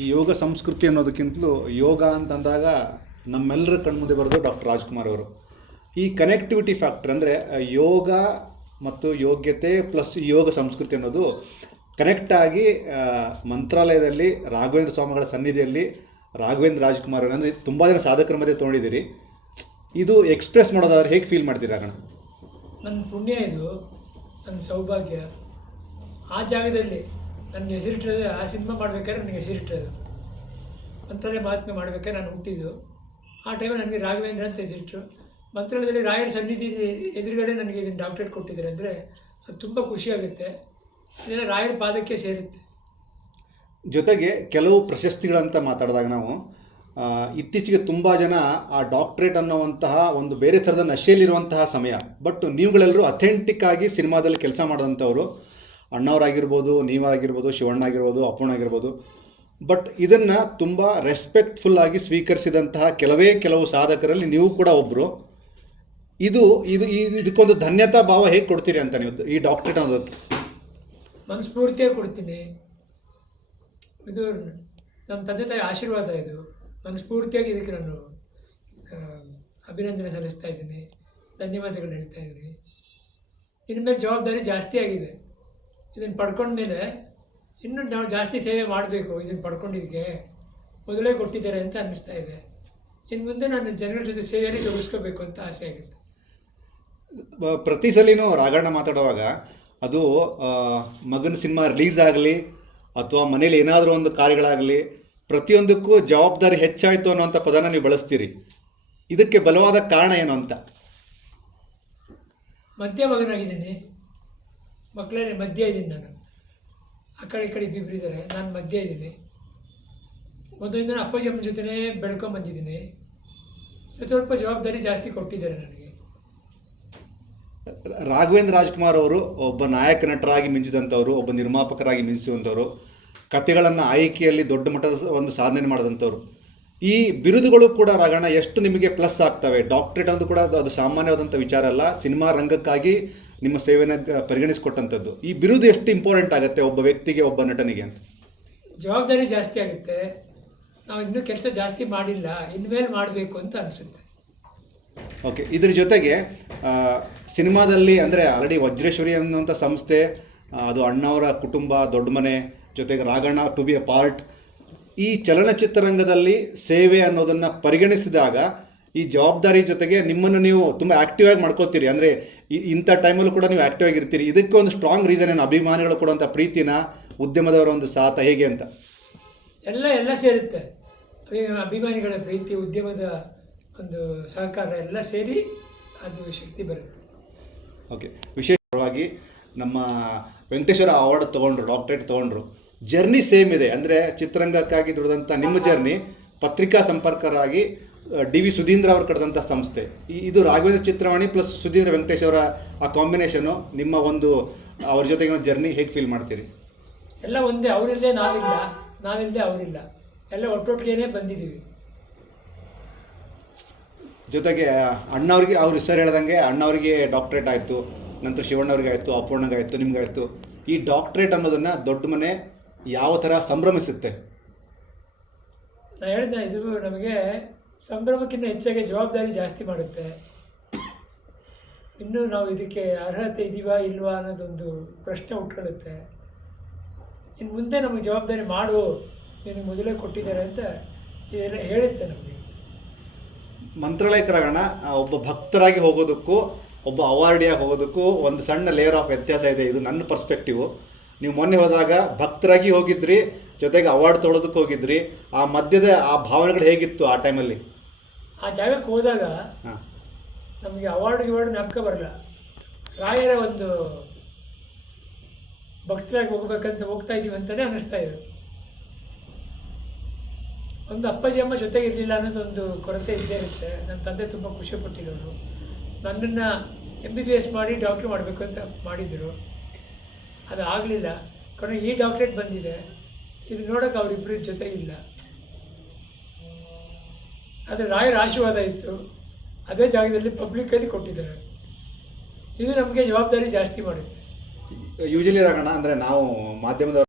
ಈ ಯೋಗ ಸಂಸ್ಕೃತಿ ಅನ್ನೋದಕ್ಕಿಂತಲೂ ಯೋಗ ಅಂತಂದಾಗ ನಮ್ಮೆಲ್ಲರ ಕಣ್ಮುಂದೆ ಬರೋದು ಡಾಕ್ಟರ್ ರಾಜ್ಕುಮಾರ್ ಅವರು. ಈ ಕನೆಕ್ಟಿವಿಟಿ ಫ್ಯಾಕ್ಟರ್ ಅಂದರೆ ಯೋಗ ಮತ್ತು ಯೋಗ್ಯತೆ ಪ್ಲಸ್ ಯೋಗ ಸಂಸ್ಕೃತಿ ಅನ್ನೋದು ಕನೆಕ್ಟಾಗಿ ಮಂತ್ರಾಲಯದಲ್ಲಿ ರಾಘವೇಂದ್ರ ಸ್ವಾಮಿಗಳ ಸನ್ನಿಧಿಯಲ್ಲಿ ರಾಘವೇಂದ್ರ ರಾಜ್ಕುಮಾರ್ ಅಂದರೆ ತುಂಬ ಜನ ಸಾಧಕರ ಮಧ್ಯೆ ತೊಗೊಂಡಿದ್ದೀರಿ. ಇದು ಎಕ್ಸ್ಪ್ರೆಸ್ ಮಾಡೋದಾದ್ರೆ ಹೇಗೆ ಫೀಲ್ ಮಾಡ್ತೀರಾ ಅಣ್ಣ? ನನ್ನ ಪುಣ್ಯ ಇದು, ನನ್ನ ಸೌಭಾಗ್ಯ. ಆ ಜಾಗದಲ್ಲಿ ನನ್ನ ಹೆಸರಿಟ್ಟಿರೋದು, ಆ ಸಿನಿಮಾ ಮಾಡಬೇಕಾದ್ರೆ ನನಗೆ ಹೆಸರಿಟ್ಟಿರೋದು, ಮಂತ್ರಾಲಯ ಮಹಾತ್ಮೆ ಮಾಡಬೇಕಾದ್ರೆ ನಾನು ಹುಟ್ಟಿದ್ದು. ಆ ಟೈಮಲ್ಲಿ ನನಗೆ ರಾಘವೇಂದ್ರ ಅಂತ ಹೆಸರಿಟ್ಟರು. ಮಂತ್ರಾಲಯದಲ್ಲಿ ರಾಯರ ಸನ್ನಿಧಿ ಎದುರುಗಡೆ ನನಗೆ ಇದನ್ನು ಡಾಕ್ಟರೇಟ್ ಕೊಟ್ಟಿದ್ದಾರೆ ಅಂದರೆ ಅದು ತುಂಬ ಖುಷಿಯಾಗುತ್ತೆ. ಇದೆಲ್ಲ ರಾಯರ ಪಾದಕ್ಕೆ ಸೇರುತ್ತೆ. ಜೊತೆಗೆ ಕೆಲವು ಪ್ರಶಸ್ತಿಗಳಂತ ಮಾತಾಡಿದಾಗ ನಾವು ಇತ್ತೀಚೆಗೆ ತುಂಬ ಜನ ಆ ಡಾಕ್ಟ್ರೇಟ್ ಅನ್ನುವಂತಹ ಒಂದು ಬೇರೆ ಥರದ ನಶೆಯಲ್ಲಿರುವಂತಹ ಸಮಯ. ಬಟ್ ನೀವುಗಳೆಲ್ಲರೂ ಅಥೆಂಟಿಕ್ ಆಗಿ ಸಿನಿಮಾದಲ್ಲಿ ಕೆಲಸ ಮಾಡಿದಂಥವ್ರು, ಅಣ್ಣವರಾಗಿರ್ಬೋದು, ನೀವಾಗಿರ್ಬೋದು, ಶಿವಣ್ಣ ಆಗಿರ್ಬೋದು, ಅಪ್ಪಣ್ಣ ಆಗಿರ್ಬೋದು. ಬಟ್ ಇದನ್ನು ತುಂಬ ರೆಸ್ಪೆಕ್ಟ್ಫುಲ್ಲಾಗಿ ಸ್ವೀಕರಿಸಿದಂತಹ ಕೆಲವು ಸಾಧಕರಲ್ಲಿ ನೀವು ಕೂಡ ಒಬ್ಬರು. ಇದಕ್ಕೊಂದು ಧನ್ಯತಾ ಭಾವ ಹೇಗೆ ಕೊಡ್ತೀರಿ ಅಂತ ನೀವು ಈ ಡಾಕ್ಟ್ರೇಟ್ ಅನ್ನೋದಕ್ಕೆ? ಮನಸ್ಫೂರ್ತಿಯಾಗಿ ಕೊಡ್ತೀನಿ. ಇದು ನಮ್ಮ ತಂದೆ ತಾಯಿ ಆಶೀರ್ವಾದ. ಇದು ಮನಸ್ಫೂರ್ತಿಯಾಗಿ ಇದಕ್ಕೆ ನಾನು ಅಭಿನಂದನೆ ಸಲ್ಲಿಸ್ತಾ ಇದ್ದೀನಿ, ಧನ್ಯವಾದಗಳು ಹೇಳ್ತಾ ಇದ್ದೀನಿ. ಇನ್ಮೇಲೆ ಜವಾಬ್ದಾರಿ ಜಾಸ್ತಿ ಆಗಿದೆ. ಇದನ್ನು ಪಡ್ಕೊಂಡ್ಮೇಲೆ ಇನ್ನೂ ನಾವು ಜಾಸ್ತಿ ಸೇವೆ ಮಾಡಬೇಕು. ಇದನ್ನು ಪಡ್ಕೊಂಡಿದ್ದಕ್ಕೆ ಮೊದಲೇ ಕೊಟ್ಟಿದ್ದಾರೆ ಅಂತ ಅನ್ನಿಸ್ತಾ ಇದೆ. ಇನ್ನು ಮುಂದೆ ನಾನು ಜನಗಳ ಜೊತೆ ಸೇವೆಯನ್ನು ತೊಡಗಿಸ್ಕೋಬೇಕು ಅಂತ ಆಸೆ ಆಗುತ್ತೆ. ಪ್ರತಿ ಸಲಿನೂ ರಾಘಣ್ಣ ಮಾತಾಡುವಾಗ ಅದು ಮಗನ ಸಿನಿಮಾ ರಿಲೀಸ್ ಆಗಲಿ ಅಥವಾ ಮನೇಲಿ ಏನಾದರೂ ಒಂದು ಕಾರ್ಯಗಳಾಗಲಿ ಪ್ರತಿಯೊಂದಕ್ಕೂ ಜವಾಬ್ದಾರಿ ಹೆಚ್ಚಾಯಿತು ಅನ್ನೋಂಥ ಪದನ ನೀವು ಬಳಸ್ತೀರಿ. ಇದಕ್ಕೆ ಬಲವಾದ ಕಾರಣ ಏನು ಅಂತ? ಮಧ್ಯ ಮಗನಾಗಿದ್ದೀನಿ, ಮಕ್ಕಳಲ್ಲಿ ಮಧ್ಯ ಇದ್ದೀನಿ ನಾನು. ಆ ಕಡೆ ಈ ಕಡೆ ಇಬ್ಬರಿದ್ದಾರೆ, ನಾನು ಮಧ್ಯ ಇದ್ದೀನಿ. ಮೊದಲಿಂದ ಅಪ್ಪಾಜಿ ಅಮ್ಮನ ಜೊತೆನೇ ಬೆಳ್ಕೊಂಬಂದಿದ್ದೀನಿ. ಸ್ವಲ್ಪ ಜವಾಬ್ದಾರಿ ಜಾಸ್ತಿ ಕೊಟ್ಟಿದ್ದಾರೆ ನನಗೆ. ರಾಘವೇಂದ್ರ ರಾಜ್ಕುಮಾರ್ ಅವರು ಒಬ್ಬ ನಾಯಕ ನಟರಾಗಿ ಮಿಂಚಿದಂಥವ್ರು, ಒಬ್ಬ ನಿರ್ಮಾಪಕರಾಗಿ ಮಿಂಚಿದಂಥವ್ರು, ಕಥೆಗಳನ್ನು ಆಯ್ಕೆಯಲ್ಲಿ ದೊಡ್ಡ ಮಟ್ಟದ ಒಂದು ಸಾಧನೆ ಮಾಡಿದಂಥವ್ರು. ಈ ಬಿರುದುಗಳು ಕೂಡ ರಾಘಣ್ಣ ಎಷ್ಟು ನಿಮಗೆ ಪ್ಲಸ್ ಆಗ್ತವೆ? ಡಾಕ್ಟ್ರೇಟ್ ಅಂದು ಕೂಡ ಅದು ಸಾಮಾನ್ಯವಾದಂಥ ವಿಚಾರ ಅಲ್ಲ, ಸಿನಿಮಾ ರಂಗಕ್ಕಾಗಿ ನಿಮ್ಮ ಸೇವೆನ ಪರಿಗಣಿಸಿಕೊಟ್ಟಂಥದ್ದು. ಈ ಬಿರುದು ಎಷ್ಟು ಇಂಪಾರ್ಟೆಂಟ್ ಆಗುತ್ತೆ ಒಬ್ಬ ವ್ಯಕ್ತಿಗೆ, ಒಬ್ಬ ನಟನಿಗೆ ಅಂತ? ಜವಾಬ್ದಾರಿ ಜಾಸ್ತಿ ಆಗುತ್ತೆ. ನಾವು ಇನ್ನೂ ಕೆಲಸ ಜಾಸ್ತಿ ಮಾಡಿಲ್ಲ, ಇನ್ಮೇಲೆ ಮಾಡಬೇಕು ಅಂತ ಅನಿಸುತ್ತೆ. ಓಕೆ, ಇದ್ರ ಜೊತೆಗೆ ಸಿನಿಮಾದಲ್ಲಿ ಅಂದರೆ ಆಲ್ರೆಡಿ ವಜ್ರೇಶ್ವರಿ ಅನ್ನುವಂಥ ಸಂಸ್ಥೆ, ಅದು ಅಣ್ಣವರ ಕುಟುಂಬ, ದೊಡ್ಡ ಮನೆ, ಜೊತೆಗೆ Raghanna to be a part. ಈ ಚಲನಚಿತ್ರರಂಗದಲ್ಲಿ ಸೇವೆ ಅನ್ನೋದನ್ನು ಪರಿಗಣಿಸಿದಾಗ ಈ ಜವಾಬ್ದಾರಿ ಜೊತೆಗೆ ನಿಮ್ಮನ್ನು ನೀವು ತುಂಬ ಆ್ಯಕ್ಟಿವ್ ಆಗಿ ಮಾಡ್ಕೋತೀರಿ. ಅಂದರೆ ಇಂಥ ಟೈಮಲ್ಲೂ ಕೂಡ ನೀವು ಆ್ಯಕ್ಟಿವ್ ಆಗಿರ್ತೀರಿ. ಇದಕ್ಕೆ ಒಂದು ಸ್ಟ್ರಾಂಗ್ ರೀಸನ್ ಏನು? ಅಭಿಮಾನಿಗಳು ಕೊಡುವಂಥ ಪ್ರೀತಿನ, ಉದ್ಯಮದವರ ಒಂದು ಸಾಥ ಹೇಗೆ ಅಂತ? ಎಲ್ಲ ಸೇರುತ್ತೆ. ಅಭಿಮಾನಿಗಳ ಪ್ರೀತಿ, ಉದ್ಯಮದ ಒಂದು ಸಹಕಾರ ಎಲ್ಲ ಸೇರಿ ಅದು ಶಕ್ತಿ ಬರುತ್ತೆ. ಓಕೆ, ವಿಶೇಷವಾಗಿ ನಮ್ಮ ವೆಂಕಟೇಶ್ವರ ಅವಾರ್ಡ್ ತೊಗೊಂಡ್ರು, ಡಾಕ್ಟ್ರೇಟ್ ತೊಗೊಂಡ್ರು. ಜರ್ನಿ ಸೇಮ್ ಇದೆ. ಅಂದರೆ ಚಿತ್ರರಂಗಕ್ಕಾಗಿ ದುಡಿದಂಥ ನಿಮ್ಮ ಜರ್ನಿ ಪತ್ರಿಕಾ ಸಂಪರ್ಕರಾಗಿ ಡಿ.ವಿ. ಸುಧೀಂದ್ರ ಅವರು ಕರೆದಂಥ ಸಂಸ್ಥೆ. ಇದು ರಾಘವೇಂದ್ರ ಚಿತ್ರವಾಣಿ ಪ್ಲಸ್ ಸುಧೀಂದ್ರ ವೆಂಕಟೇಶ್ ಅವರ ಆ ಕಾಂಬಿನೇಷನು, ನಿಮ್ಮ ಒಂದು ಅವ್ರ ಜೊತೆಗಿನ ಜರ್ನಿ ಹೇಗೆ ಫೀಲ್ ಮಾಡ್ತೀರಿ? ಎಲ್ಲ ಒಂದೇ. ಅವರಿಲ್ಲದೆ ನಾವಿಲ್ಲ, ನಾವಿಲ್ಲದೆ ಅವರಿಲ್ಲ, ಎಲ್ಲ ಒಟ್ಟೊಟ್ಟಿಗೆ ಬಂದಿದ್ದೀವಿ. ಜೊತೆಗೆ ಅಣ್ಣವ್ರಿಗೆ, ಅವ್ರು ಸರ್ ಹೇಳ್ದಂಗೆ ಅಣ್ಣವ್ರಿಗೆ ಡಾಕ್ಟ್ರೇಟ್ ಆಯಿತು, ನಂತರ ಶಿವಣ್ಣವ್ರಿಗೆ ಆಯಿತು, ಅಪ್ಪಣ್ಣಗಾಯಿತು, ನಿಮಗಾಯಿತು. ಈ ಡಾಕ್ಟ್ರೇಟ್ ಅನ್ನೋದನ್ನು ದೊಡ್ಡ ಮನೆ ಯಾವ ಥರ ಸಂಭ್ರಮಿಸುತ್ತೆ? ನಾನು ಹೇಳಿದೆ, ಇದು ನಮಗೆ ಸಂಭ್ರಮಕ್ಕಿಂತ ಹೆಚ್ಚಾಗಿ ಜವಾಬ್ದಾರಿ ಜಾಸ್ತಿ ಮಾಡುತ್ತೆ. ಇನ್ನೂ ನಾವು ಇದಕ್ಕೆ ಅರ್ಹತೆ ಇದೀವಾ ಇಲ್ವಾ ಅನ್ನೋದೊಂದು ಪ್ರಶ್ನೆ ಉಟ್ಕೊಳ್ಳುತ್ತೆ. ಇನ್ನು ಮುಂದೆ ನಮಗೆ ಜವಾಬ್ದಾರಿ ಮಾಡು, ನಿನಗೆ ಮೊದಲೇ ಕೊಟ್ಟಿದ್ದಾರೆ ಅಂತ ಇದೆಲ್ಲ ಹೇಳುತ್ತೆ ನಮಗೆ. ಮಂತ್ರಾಲಯಕ್ಕೆ ರಾಘಣ್ಣ ಒಬ್ಬ ಭಕ್ತರಾಗಿ ಹೋಗೋದಕ್ಕೂ ಒಬ್ಬ ಅವಾರ್ಡಿಯಾಗಿ ಹೋಗೋದಕ್ಕೂ ಒಂದು ಸಣ್ಣ ಲೇಯರ್ ಆಫ್ ವ್ಯತ್ಯಾಸ ಇದೆ. ಇದು ನನ್ನ ಪರ್ಸ್ಪೆಕ್ಟಿವು. ನೀವು ಮೊನ್ನೆ ಹೋದಾಗ ಭಕ್ತರಾಗಿ ಹೋಗಿದ್ರಿ, ಜೊತೆಗೆ ಅವಾರ್ಡ್ ತೊಗೊಳೋದಕ್ಕೆ ಹೋಗಿದ್ರಿ. ಆ ಮಧ್ಯದ ಆ ಭಾವನೆಗಳು ಹೇಗಿತ್ತು ಆ ಟೈಮಲ್ಲಿ? ಆ ಜಾಗಕ್ಕೆ ಹೋದಾಗ ನಮಗೆ ಅವಾರ್ಡ್ ಜ್ಞಾಪಕ ಬರಲ್ಲ. ರಾಯರ ಒಂದು ಭಕ್ತರಾಗಿ ಹೋಗ್ಬೇಕಂತ ಹೋಗ್ತಾ ಇದ್ದೀವಿ ಅಂತಲೇ ಅನ್ನಿಸ್ತಾ ಇದೆ. ಒಂದು ಅಪ್ಪಾಜಿ ಅಮ್ಮ ಜೊತೆಗೆ ಇರಲಿಲ್ಲ ಅನ್ನೋದೊಂದು ಕೊರತೆ ಇದ್ದೇ ಇರುತ್ತೆ. ನನ್ನ ತಂದೆ ತುಂಬ ಖುಷಿಪಟ್ಟಿರೋರು. ನನ್ನನ್ನು MBBS ಮಾಡಿ ಡಾಕ್ಟ್ರ್ ಮಾಡಬೇಕು ಅಂತ ಮಾಡಿದರು. ಅದು ಆಗಲಿಲ್ಲ. ಕೊನೆಗೆ ಈ ಡಾಕ್ಟ್ರೇಟ್ ಬಂದಿದೆ. ಇದು ನೋಡೋಕೆ ಅವರಿಬ್ಬರ ಜೊತೆಗಿಲ್ಲ. ಅದು ರಾಯರ ಆಶೀರ್ವಾದ ಇತ್ತು. ಅದೇ ಜಾಗದಲ್ಲಿ ಪಬ್ಲಿಕ್ಕಲ್ಲಿ ಕೊಟ್ಟಿದ್ದಾರೆ. ಇದು ನಮಗೆ ಜವಾಬ್ದಾರಿ ಜಾಸ್ತಿ ಮಾಡುತ್ತೆ. ಯೂಶಲಿ ರಾಘಣ್ಣ ಅಂದರೆ ನಾವು ಮಾಧ್ಯಮದವರು